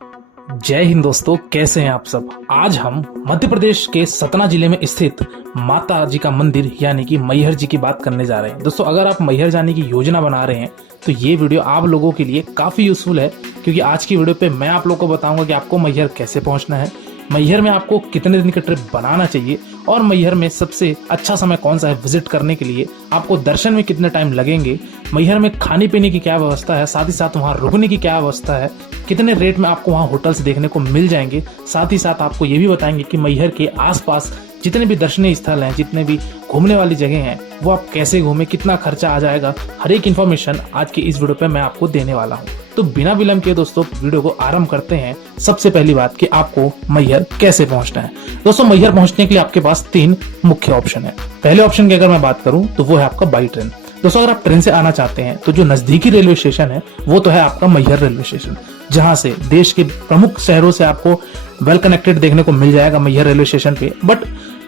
जय हिंद दोस्तों, कैसे हैं आप सब। आज हम मध्य प्रदेश के सतना जिले में स्थित माता जी का मंदिर यानी कि मैहर जी की बात करने जा रहे हैं। दोस्तों, अगर आप मैहर जाने की योजना बना रहे हैं तो ये वीडियो आप लोगों के लिए काफी यूजफुल है, क्योंकि आज की वीडियो पे मैं आप लोगों को बताऊंगा कि आपको मैहर कैसे पहुंचना है, मैहर में आपको कितने दिन का ट्रिप बनाना चाहिए और मैहर में सबसे अच्छा समय कौन सा है विजिट करने के लिए, आपको दर्शन में कितने टाइम लगेंगे, मैहर में खाने पीने की क्या व्यवस्था है, साथ ही साथ वहाँ रुकने की क्या व्यवस्था है, कितने रेट में आपको वहाँ होटल्स देखने को मिल जाएंगे। साथ ही साथ आपको ये भी बताएंगे कि मैहर के आसपास जितने भी दर्शनीय स्थल हैं, जितने भी घूमने वाली जगह हैं, वो आप कैसे घूमें, कितना खर्चा आ जाएगा, हर एक इन्फॉर्मेशन आज की इस वीडियो पे मैं आपको देने वाला हूँ। तो बिना विलंब के दोस्तों वीडियो को आरंभ करते हैं। सबसे पहली बात कि आपको मैहर कैसे पहुंचना है। दोस्तों, मैहर पहुंचने के लिए आपके पास 3 मुख्य ऑप्शन है। पहले ऑप्शन की अगर मैं बात करूं तो वो है आपका बाई ट्रेन। दोस्तों, अगर आप ट्रेन से आना चाहते हैं तो जो नजदीकी रेलवे स्टेशन है वो तो है आपका मैहर रेलवे स्टेशन, जहां से देश के प्रमुख शहरों से आपको वेल कनेक्टेड देखने को मिल जाएगा मैहर रेलवे स्टेशन पे। बट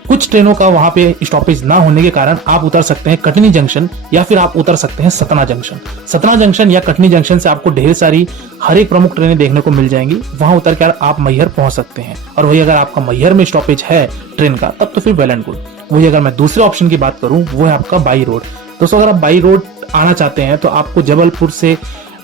कुछ ट्रेनों का वहां पे स्टॉपेज ना होने के कारण आप उतर सकते हैं कटनी जंक्शन या फिर आप उतर सकते हैं सतना जंक्शन। सतना जंक्शन या कटनी जंक्शन से आपको ढेर सारी हर एक प्रमुख ट्रेनें देखने को मिल जाएंगी, वहां उतर कर आप मैहर पहुंच सकते हैं। और वही अगर आपका मैहर में स्टॉपेज है ट्रेन का तब तो फिर वेल एंड गुड। वही अगर मैं दूसरे ऑप्शन की बात करूं वो है आपका बाई रोड। दोस्तों, अगर आप बाई रोड आना चाहते हैं तो आपको जबलपुर से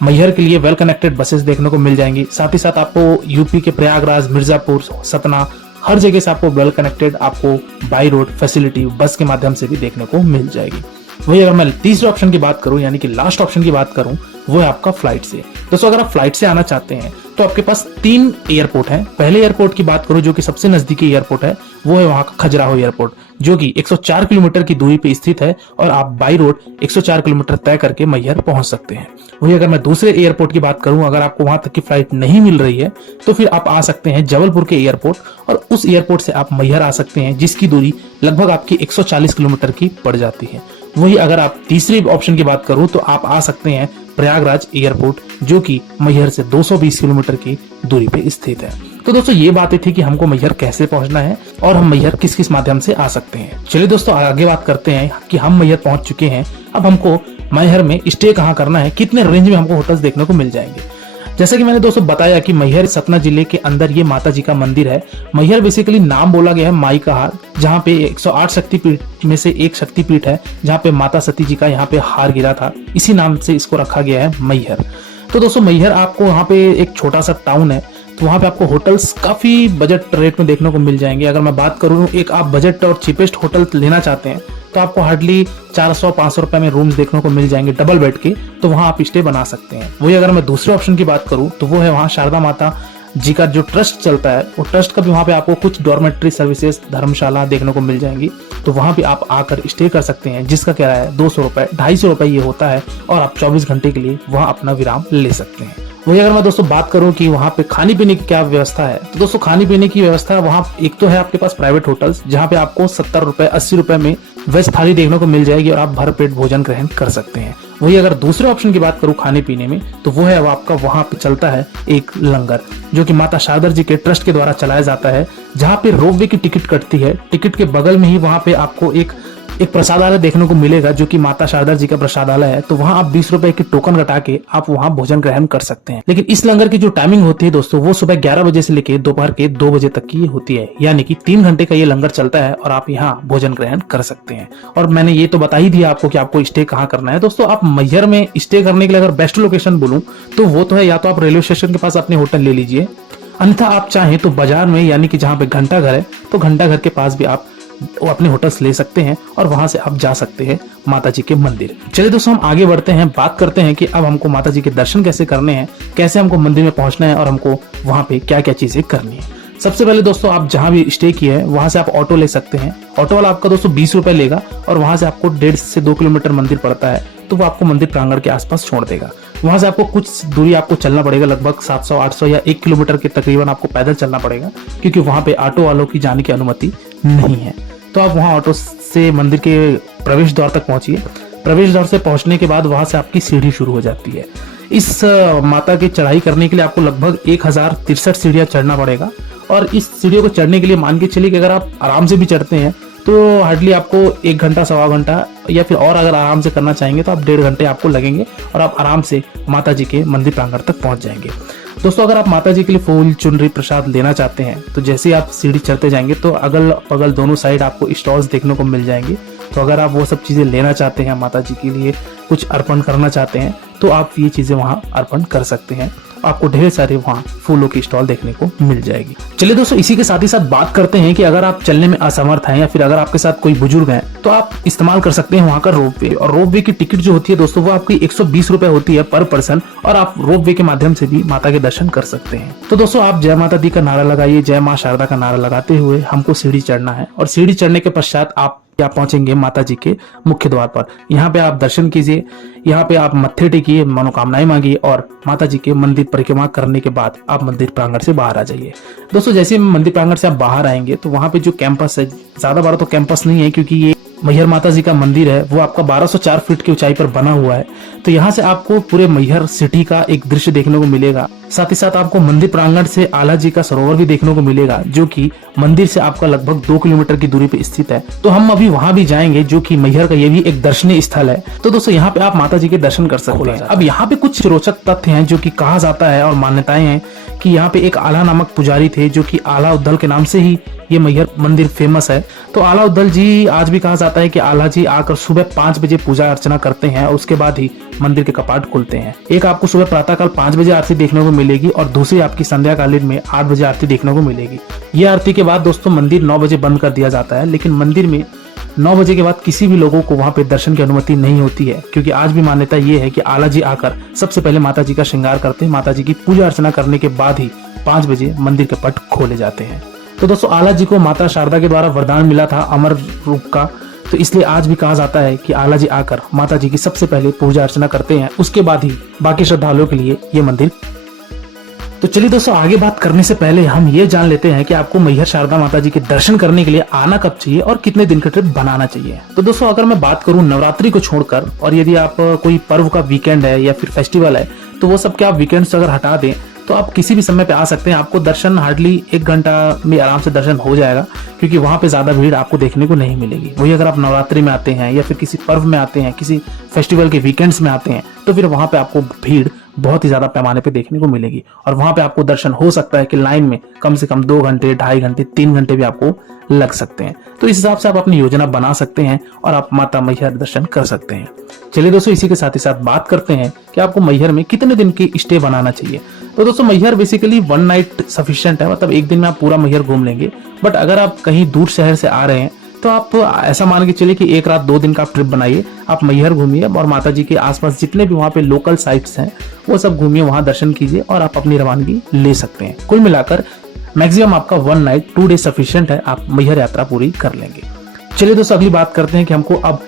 मैहर के लिए वेल कनेक्टेड बसेस देखने को मिल जाएंगी। साथ ही साथ आपको यूपी के प्रयागराज, मिर्जापुर, सतना हर जगह से आपको वेल कनेक्टेड आपको बाई रोड फैसिलिटी बस के माध्यम से भी देखने को मिल जाएगी। वही अगर मैं तीसरे ऑप्शन की बात करूं यानी कि लास्ट ऑप्शन की बात करूं वो है आपका फ्लाइट से। दोस्तों, अगर आप फ्लाइट से आना चाहते हैं तो आपके पास 3 एयरपोर्ट हैं। पहले एयरपोर्ट की बात करूं जो कि सबसे नजदीकी एयरपोर्ट है वो है वहां का खजुराहो एयरपोर्ट, जो कि 104 किलोमीटर की दूरी पे स्थित है और आप बाई रोड 104 किलोमीटर तय करके मैहर पहुंच सकते हैं। वही अगर मैं दूसरे एयरपोर्ट की बात करूं, अगर आपको वहां तक की फ्लाइट नहीं मिल रही है तो फिर आप आ सकते हैं जबलपुर के एयरपोर्ट और उस एयरपोर्ट से आप मैहर आ सकते हैं, जिसकी दूरी लगभग आपकी 140 किलोमीटर की पड़ जाती है। वही अगर आप तीसरे ऑप्शन की बात करूं तो आप आ सकते हैं प्रयागराज एयरपोर्ट, जो कि मैहर से 220 किलोमीटर की दूरी पे स्थित है। तो दोस्तों, ये बातें थी कि हमको मैहर कैसे पहुंचना है और हम मैहर किस किस माध्यम से आ सकते हैं। चलिए दोस्तों, आगे बात करते हैं कि हम मैहर पहुंच चुके हैं। अब हमको मैहर में स्टे कहाँ करना है, कितने रेंज में हमको होटल्स देखने को मिल जाएंगे। जैसा कि मैंने दोस्तों बताया कि मैहर सतना जिले के अंदर ये माता जी का मंदिर है। मैहर बेसिकली नाम बोला गया है माई का हार, जहाँ पे 108 शक्तिपीठ में से एक शक्तिपीठ है, जहाँ पे माता सती जी का यहाँ पे हार गिरा था, इसी नाम से इसको रखा गया है मैहर। तो दोस्तों, मैहर आपको वहाँ पे एक छोटा सा टाउन है, तो वहाँ पे आपको होटल्स काफी बजट रेट में देखने को मिल जाएंगे। अगर मैं बात करूँ एक आप बजट और चीपेस्ट होटल लेना चाहते हैं तो आपको हार्डली 400-500 रुपए में रूम्स देखने को मिल जाएंगे डबल बेड के, तो वहां आप स्टे बना सकते हैं। वही अगर मैं दूसरे ऑप्शन की बात करूं तो वो है वहां शारदा माता जी का जो ट्रस्ट चलता है, वो ट्रस्ट का भी वहां पे आपको कुछ डॉर्मेट्री सर्विसेज, धर्मशाला देखने को मिल जाएंगी, तो वहां भी आप आकर स्टे कर सकते हैं, जिसका किराया है 200 रुपए, 250 रुपए ये होता है और आप 24 घंटे के लिए वहां अपना विराम ले सकते हैं। वही अगर मैं दोस्तों बात करूं कि वहां पे खाने पीने की क्या व्यवस्था है, तो दोस्तों खाने पीने की व्यवस्था वहां एक तो है आपके पास प्राइवेट होटल्स, जहां पे आपको 70 रुपए 80 रुपए में वेज थाली देखने को मिल जाएगी और आप भर पेट भोजन ग्रहण कर सकते हैं। वही अगर दूसरे ऑप्शन की बात करूं खाने पीने में तो वो है आपका वहां पे चलता है एक लंगर, जो कि माता शारदा जी के ट्रस्ट के द्वारा चलाया जाता है, जहां पे रोपवे की टिकट कटती है। टिकट के बगल में ही वहां पे आपको एक प्रसादालय देखने को मिलेगा, जो कि माता शारदा जी का प्रसादालय है। तो वहां आप 20 रुपए की टोकन कटा के आप वहां भोजन ग्रहण कर सकते हैं। लेकिन इस लंगर की जो टाइमिंग होती है दोस्तों, वो सुबह 11 बजे से लेकर दोपहर के 2 बजे तक की होती है, यानी कि 3 घंटे का ये लंगर चलता है और आप यहाँ भोजन ग्रहण कर सकते हैं। और मैंने ये तो बता ही दिया आपको कि आपको स्टे कहाँ करना है। दोस्तों, आप मैहर में स्टे करने के लिए अगर बेस्ट लोकेशन बोलूं तो वो तो है या तो आप रेलवे स्टेशन के पास अपने होटल ले लीजिए, अन्यथा आप चाहें तो बाजार में यानी कि जहाँ पे घंटा घर है तो घंटा घर के पास भी आप अपने होटल्स ले सकते हैं और वहां से आप जा सकते हैं माता जी के मंदिर। चलिए दोस्तों, हम आगे बढ़ते हैं, बात करते हैं कि अब हमको माता जी के दर्शन कैसे करने हैं, कैसे हमको मंदिर में पहुंचना है और हमको वहां पे क्या क्या चीजें करनी है। सबसे पहले दोस्तों, आप जहां भी स्टे किए हैं वहां से आप ऑटो ले सकते हैं। ऑटो वाला आपका दोस्तों 20 रुपए लेगा और वहां से आपको 1.5 से 2 किलोमीटर मंदिर पड़ता है, तो वो आपको मंदिर प्रांगण के आसपास छोड़ देगा। वहां से आपको कुछ दूरी आपको चलना पड़ेगा, लगभग 700-800 या 1 किलोमीटर के तकरीबन आपको पैदल चलना पड़ेगा, क्योंकि वहां पे ऑटो वालों की जाने की अनुमति नहीं है। तो आप वहां ऑटो से मंदिर के प्रवेश द्वार तक पहुंचिए। प्रवेश द्वार से पहुंचने के बाद वहां से आपकी सीढ़ी शुरू हो जाती है। इस माता की चढ़ाई करने के लिए आपको लगभग 1063 सीढ़ियां चढ़ना पड़ेगा और इस सीढ़ियों को चढ़ने के लिए मान के चलिए कि अगर आप आराम से भी चढ़ते हैं तो हार्डली आपको 1 घंटा सवा घंटा या फिर और अगर आराम से करना चाहेंगे तो आप 1.5 घंटे आपको लगेंगे और आप आराम से माता जी के मंदिर प्रांगण तक पहुंच जाएंगे। दोस्तों अगर आप माता जी के लिए फूल चुनरी प्रसाद लेना चाहते हैं तो जैसे ही आप सीढ़ी चढ़ते जाएंगे तो अगल बगल दोनों साइड आपको स्टॉल्स देखने को मिल जाएंगे। तो अगर आप वो सब चीजें लेना चाहते हैं, माता जी के लिए कुछ अर्पण करना चाहते हैं, तो आप ये चीजें वहाँ अर्पण कर सकते हैं। आपको ढेर सारे वहाँ फूलों की स्टॉल देखने को मिल जाएगी। चलिए दोस्तों, इसी के साथ ही साथ बात करते हैं कि अगर आप चलने में असमर्थ हैं या फिर अगर आपके साथ कोई बुजुर्ग हैं तो आप इस्तेमाल कर सकते हैं वहाँ का रोपवे। और रोपवे की टिकट जो होती है दोस्तों वो आपकी 120 रुपए होती है पर पर्सन, और आप रोपवे के माध्यम से भी माता के दर्शन कर सकते हैं। तो दोस्तों आप जय माता दी का नारा लगाइए, जय माँ शारदा का नारा लगाते हुए हमको सीढ़ी चढ़ना है। और सीढ़ी चढ़ने के पश्चात आप पहुंचेंगे माता जी के मुख्य द्वार पर। यहाँ पे आप दर्शन कीजिए, यहाँ पे आप मत्थे टेकिए, मनोकामनाएं मांगिए और माता जी के मंदिर परिक्रमा करने के बाद आप मंदिर प्रांगण से बाहर आ जाइए। दोस्तों जैसे मंदिर प्रांगण से आप बाहर आएंगे तो वहाँ पे जो कैंपस है, ज्यादा बड़ा तो कैंपस नहीं है क्योंकि ये मैहर माता जी का मंदिर है, वो आपका 1204 फीट की ऊंचाई पर बना हुआ है। तो यहाँ से आपको पूरे मैहर सिटी का एक दृश्य देखने को मिलेगा। साथ ही साथ आपको मंदिर प्रांगण से आला जी का सरोवर भी देखने को मिलेगा, जो कि मंदिर से आपका लगभग 2 किलोमीटर की दूरी पे स्थित है। तो हम अभी वहां भी जाएंगे, जो कि मैहर का ये भी एक दर्शनीय स्थल है। तो दोस्तों यहाँ पे आप माता जी के दर्शन कर सकते हैं। अब यहाँ पे कुछ रोचक तथ्य हैं जो कि कहा जाता है और मान्यताएं हैं कि यहाँ पे एक आला नामक पुजारी थे, जो कि आला उद्दल के नाम से ही ये मैहर मंदिर फेमस है। तो आला उद्दल जी, आज भी कहा जाता है कि आला जी आकर सुबह 5 बजे पूजा अर्चना करते हैं और उसके बाद ही मंदिर के कपाट खुलते हैं। एक आपको सुबह प्रातःकाल 5 बजे आरती देखने को मिलेगी और दूसरी आपकी संध्याकालीन में 8 बजे आरती देखने को मिलेगी। ये आरती के बाद दोस्तों मंदिर 9 बजे बंद कर दिया जाता है, लेकिन मंदिर में 9 बजे के बाद किसी भी लोगों को वहां पे दर्शन की अनुमति नहीं होती है, क्योंकि आज भी मान्यता ये है कि आला जी आकर सबसे पहले माता जी का श्रृंगार करते हैं, माता जी की पूजा अर्चना करने के बाद ही 5 बजे मंदिर के पट खोले जाते हैं। तो दोस्तों आला जी को माता शारदा के द्वारा वरदान मिला था अमर रूप का, तो इसलिए आज भी कहा जाता है कि आला जी आकर माता जी की सबसे पहले पूजा अर्चना करते हैं, उसके बाद ही बाकी श्रद्धालुओं के लिए ये मंदिर। तो चलिए दोस्तों, आगे बात करने से पहले हम ये जान लेते हैं कि आपको मैहर शारदा माता जी के दर्शन करने के लिए आना कब चाहिए और कितने दिन का ट्रिप बनाना चाहिए। तो दोस्तों अगर मैं बात करूं नवरात्रि को छोड़कर, और यदि आप कोई पर्व का वीकेंड है या फिर फेस्टिवल है, तो वो सब क्या आप वीकेंड से अगर हटा दें तो आप किसी भी समय पे आ सकते हैं। आपको दर्शन हार्डली 1 घंटा में आराम से दर्शन हो जाएगा, क्योंकि वहां पे ज्यादा भीड़ आपको देखने को नहीं मिलेगी। वही अगर आप नवरात्रि में आते हैं या फिर किसी पर्व में आते हैं, किसी फेस्टिवल के वीकेंड्स में आते हैं, तो फिर वहां पे आपको भीड़ बहुत ही ज्यादा पैमाने पे देखने को मिलेगी। और वहां पे आपको दर्शन हो सकता है कि लाइन में कम से कम 2 घंटे, 2.5 घंटे, 3 घंटे भी आपको लग सकते हैं। तो इस हिसाब से आप अपनी योजना बना सकते हैं और आप माता मैहर दर्शन कर सकते हैं। चलिए दोस्तों, इसी के साथ ही साथ बात करते हैं कि आपको मैहर में कितने दिन की स्टे बनाना चाहिए। तो दोस्तों मैहर बेसिकली 1 नाइट सफिशिएंट है, मतलब 1 दिन में आप पूरा मैहर घूम लेंगे। बट अगर आप कहीं दूर शहर से आ रहे हैं तो आप ऐसा मान के चलिए कि 1 रात 2 दिन का आप ट्रिप बनाइए, आप मैहर घूमिए और माता जी के आसपास जितने भी वहाँ पे लोकल साइट्स हैं वो सब घूमिए, वहाँ दर्शन कीजिए और आप अपनी रवानगी ले सकते हैं। कुल मिलाकर मैक्सिमम आपका 1 नाइट 2 डे सफिशिएंट है, आप मैहर यात्रा पूरी कर लेंगे। चलिए दोस्तों अगली बात करते हैं कि हमको अब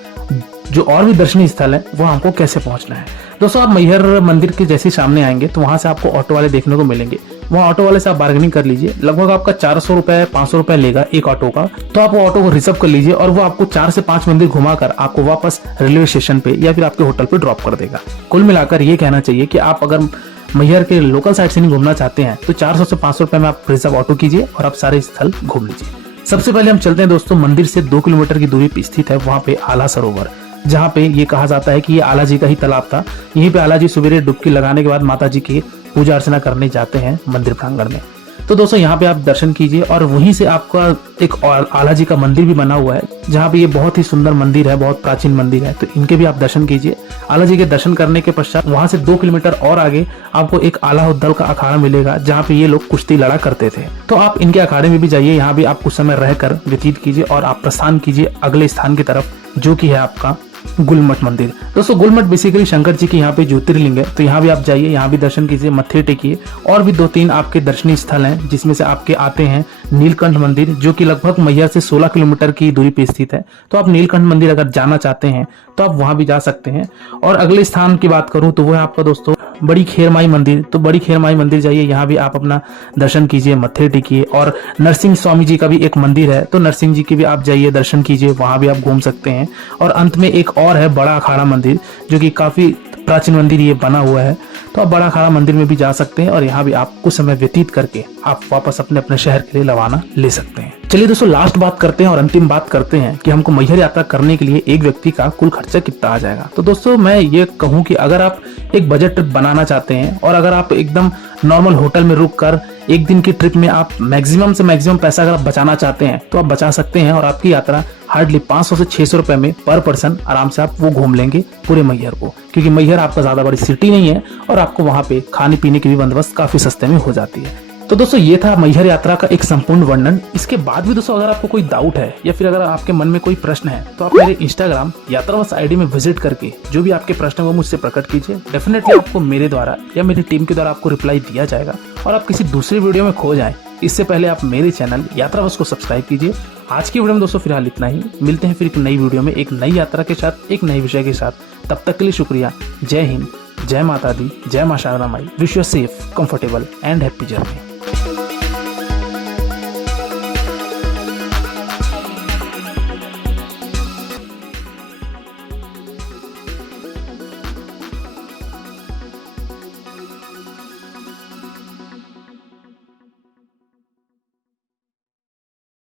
जो और भी दर्शनीय स्थल है वो हमको कैसे पहुंचना है। दोस्तों आप मैहर मंदिर के जैसे सामने आएंगे तो वहां से आपको ऑटो वाले देखने को मिलेंगे। वहाँ ऑटो वाले से आप बार्गेनिंग कर लीजिए, लगभग आपका 400 रुपए 500 रुपए लेगा एक ऑटो का। तो आप वो ऑटो को रिजर्व कर लीजिए और वो आपको 4 से 5 मंदिर घुमाकर आपको वापस रेलवे स्टेशन पे या फिर आपके होटल पे ड्रॉप कर देगा। कुल मिलाकर ये कहना चाहिए कि आप अगर मैहर के लोकल साइट से नहीं घूमना चाहते हैं तो 400 से 500 रुपए में आप रिजर्व ऑटो कीजिए और आप सारे स्थल घूम लीजिए। सबसे पहले हम चलते हैं दोस्तों, मंदिर से 2 किलोमीटर की दूरी पे स्थित है वहाँ पे आला सरोवर, जहाँ पे ये कहा जाता है कि ये आला जी का ही तालाब था। यहीं पे आला जी सवेरे डुबकी लगाने के बाद माता जी की पूजा अर्चना करने जाते हैं मंदिर प्रांगण में। तो दोस्तों यहाँ पे आप दर्शन कीजिए और वहीं से आपका एक और आला जी का मंदिर भी बना हुआ है, जहाँ पे ये बहुत ही सुंदर मंदिर है, बहुत प्राचीन मंदिर है, तो इनके भी आप दर्शन कीजिए। आला जी के दर्शन करने के पश्चात वहां से 2 किलोमीटर और आगे आपको एक आला उद्दल का अखाड़ा मिलेगा, जहाँ पे ये लोग कुश्ती लड़ा करते थे। तो आप इनके अखाड़े में भी जाइए, यहाँ भी आप कुछ समय रहकर व्यतीत कीजिए और आप प्रस्थान कीजिए अगले स्थान की तरफ, जो की है आपका गुलमठ मंदिर। दोस्तों गुलमठ बेसिकली शंकर जी के यहाँ पे ज्योतिर्लिंग है, तो यहाँ भी आप जाइए, यहाँ भी दर्शन कीजिए, मत्थे टेकिए। और भी 2-3 आपके दर्शनीय स्थल हैं, जिसमें से आपके आते हैं नीलकंठ मंदिर, जो कि लगभग मैहर से 16 किलोमीटर की दूरी पे स्थित है। तो आप नीलकंठ मंदिर अगर जाना चाहते हैं तो आप वहां भी जा सकते हैं। और अगले स्थान की बात करूं तो वो है आपका दोस्तों बड़ी खेरमाई मंदिर। तो बड़ी खेरमाई मंदिर जाइए, यहाँ भी आप अपना दर्शन कीजिए, मत्थे टेकिए। और नरसिंह स्वामी जी का भी एक मंदिर है, तो नरसिंह जी के भी आप जाइए, दर्शन कीजिए, वहां भी आप घूम सकते हैं। और अंत में एक और है बड़ा अखाड़ा मंदिर, जो कि काफी प्राचीन मंदिर ये बना हुआ है। तो आप बड़ा अखाड़ा मंदिर में भी जा सकते हैं और यहाँ भी आप कुछ समय व्यतीत करके आप वापस अपने अपने शहर के लिए रवाना ले सकते हैं। चलिए दोस्तों, लास्ट बात करते हैं और अंतिम बात करते हैं कि हमको मैहर यात्रा करने के लिए एक व्यक्ति का कुल खर्चा कितना आ जाएगा। तो दोस्तों मैं ये कहूँ कि अगर आप एक बजट ट्रिप बनाना चाहते हैं और अगर आप एकदम नॉर्मल होटल में रुक कर एक दिन की ट्रिप में आप मैक्सिमम से मैक्सिमम पैसा अगर आप बचाना चाहते हैं तो आप बचा सकते हैं और आपकी यात्रा हार्डली 500 से 600 रुपए में पर पर्सन आराम से आप वो घूम लेंगे पूरे मैहर को, क्योंकि मैहर आपका ज्यादा बड़ी सिटी नहीं है और आपको वहाँ पे खाने पीने की भी बंदोबस्त काफी सस्ते में हो जाती है। तो दोस्तों ये था मैहर यात्रा का एक संपूर्ण वर्णन। इसके बाद भी दोस्तों अगर आपको कोई डाउट है या फिर अगर आपके मन में कोई प्रश्न है तो आप मेरे इंस्टाग्राम यात्रावश आईडी में विजिट करके जो भी आपके प्रश्न है वो मुझसे प्रकट कीजिए। डेफिनेटली आपको मेरे द्वारा या मेरी टीम के द्वारा आपको रिप्लाई दिया जाएगा और आप किसी दूसरी वीडियो में खो जाएं इससे पहले आप मेरे चैनल यात्रावश को सब्सक्राइब कीजिए। आज की वीडियो में दोस्तों फिलहाल इतना ही। मिलते हैं फिर एक नई वीडियो में एक नई यात्रा के साथ, एक नए विषय के साथ। तब तक के लिए शुक्रिया। जय हिंद, जय माता दी, जय मां शारदा माई। Wish you safe, comfortable and happy journey.